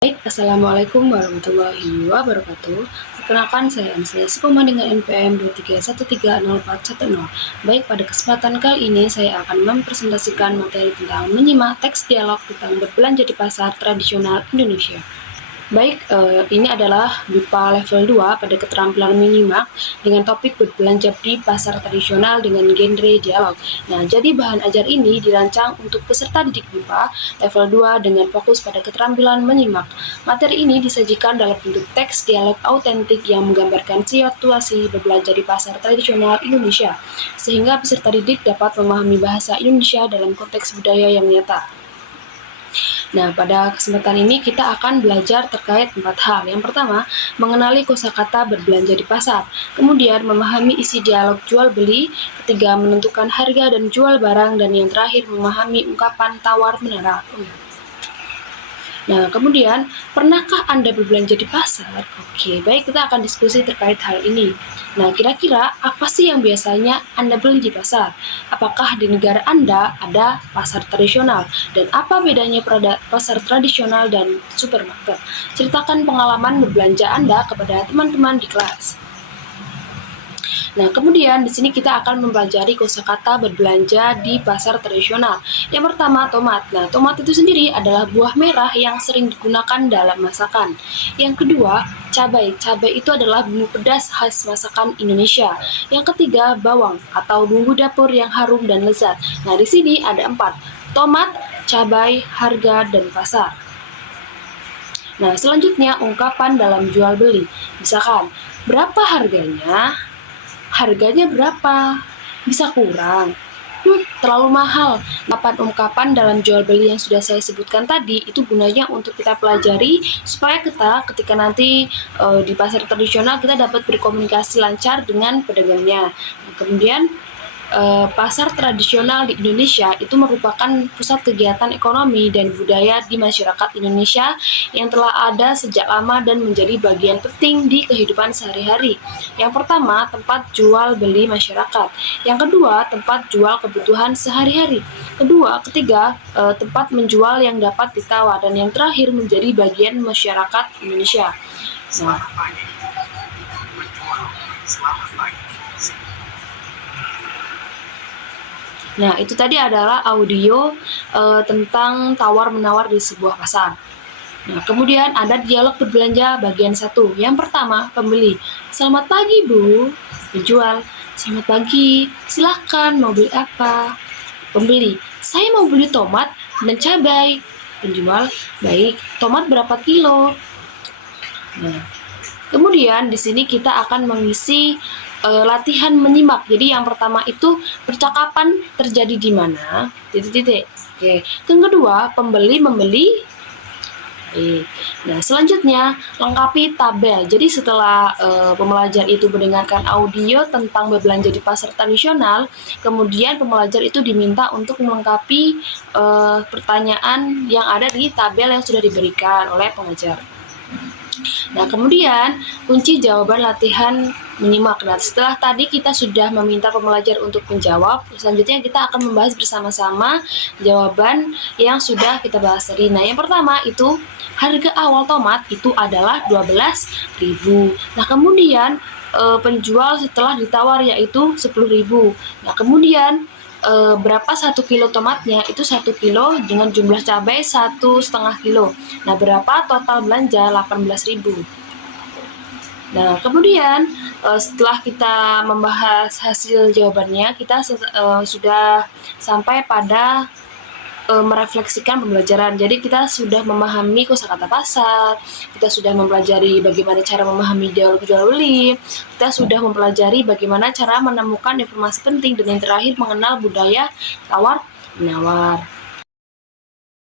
Baik, Assalamualaikum warahmatullahi wabarakatuh. Perkenalkan, saya Anslia Sekoma dengan NPM 231304110. Baik, pada kesempatan kali ini saya akan mempresentasikan materi tentang menyimak teks dialog tentang berbelanja di pasar tradisional Indonesia. Baik, ini adalah BIPA level 2 pada keterampilan menyimak dengan topik berbelanja di pasar tradisional dengan genre dialog. Nah, jadi bahan ajar ini dirancang untuk peserta didik BIPA level 2 dengan fokus pada keterampilan menyimak. Materi ini disajikan dalam bentuk teks dialog autentik yang menggambarkan situasi berbelanja di pasar tradisional Indonesia, sehingga peserta didik dapat memahami bahasa Indonesia dalam konteks budaya yang nyata. Nah, pada kesempatan ini kita akan belajar terkait 4 hal. Yang pertama, mengenali kosakata berbelanja di pasar. Kemudian, memahami isi dialog jual-beli. Ketiga, menentukan harga dan jual barang. Dan yang terakhir, memahami ungkapan tawar-menawar. Nah, kemudian, pernahkah Anda berbelanja di pasar? Oke, baik, kita akan diskusi terkait hal ini. Nah, kira-kira apa sih yang biasanya Anda beli di pasar? Apakah di negara Anda ada pasar tradisional? Dan apa bedanya pasar tradisional dan supermarket? Ceritakan pengalaman berbelanja Anda kepada teman-teman di kelas. Nah, kemudian di sini kita akan mempelajari kosakata berbelanja di pasar tradisional. Yang pertama, tomat. Nah, tomat itu sendiri adalah buah merah yang sering digunakan dalam masakan. Yang kedua, cabai. Cabai itu adalah bumbu pedas khas masakan Indonesia. Yang ketiga, bawang atau bumbu dapur yang harum dan lezat. Nah, di sini ada 4. Tomat, cabai, harga, dan pasar. Nah, selanjutnya ungkapan dalam jual beli. Misalkan, berapa harganya? Harganya berapa? Bisa kurang? Terlalu mahal. Ungkapan dalam jual beli yang sudah saya sebutkan tadi itu gunanya untuk kita pelajari supaya kita ketika nanti di pasar tradisional kita dapat berkomunikasi lancar dengan pedagangnya. Nah, kemudian pasar tradisional di Indonesia itu merupakan pusat kegiatan ekonomi dan budaya di masyarakat Indonesia yang telah ada sejak lama dan menjadi bagian penting di kehidupan sehari-hari. Yang pertama, tempat jual beli masyarakat. Yang kedua, tempat jual kebutuhan sehari-hari. Ketiga, tempat menjual yang dapat ditawar. Dan yang terakhir, menjadi bagian masyarakat Indonesia. Nah, itu tadi adalah audio tentang tawar-menawar di sebuah pasar. Nah, kemudian ada dialog berbelanja bagian 1. Yang pertama, pembeli. Selamat pagi, Bu. Penjual. Selamat pagi. Silahkan, mau beli apa? Pembeli. Saya mau beli tomat dan cabai. Penjual. Baik, tomat berapa kilo? Nah, kemudian di sini kita akan mengisi latihan menyimak. Jadi yang pertama itu percakapan terjadi di mana? Titik-titik. Oke. Yang kedua, pembeli membeli. Nah, selanjutnya lengkapi tabel. Jadi setelah pembelajar itu mendengarkan audio tentang berbelanja di pasar tradisional, kemudian pembelajar itu diminta untuk melengkapi pertanyaan yang ada di tabel yang sudah diberikan oleh pengajar. Nah, kemudian kunci jawaban latihan menyimak. Nah, setelah tadi kita sudah meminta pembelajar untuk menjawab, selanjutnya kita akan membahas bersama-sama jawaban yang sudah kita bahas tadi. Nah, yang pertama itu harga awal tomat itu adalah 12.000. Nah, kemudian penjual setelah ditawar yaitu 10.000. Nah, kemudian berapa 1 kilo tomatnya? Itu 1 kilo dengan jumlah cabai 1,5 kilo. Nah, berapa total belanja? 18.000. Nah, kemudian setelah kita membahas hasil jawabannya, kita sudah sampai pada merefleksikan pembelajaran. Jadi kita sudah memahami kosakata pasar, kita sudah mempelajari bagaimana cara memahami dialog jual beli, kita sudah mempelajari bagaimana cara menemukan informasi penting, dan yang terakhir mengenal budaya tawar menawar.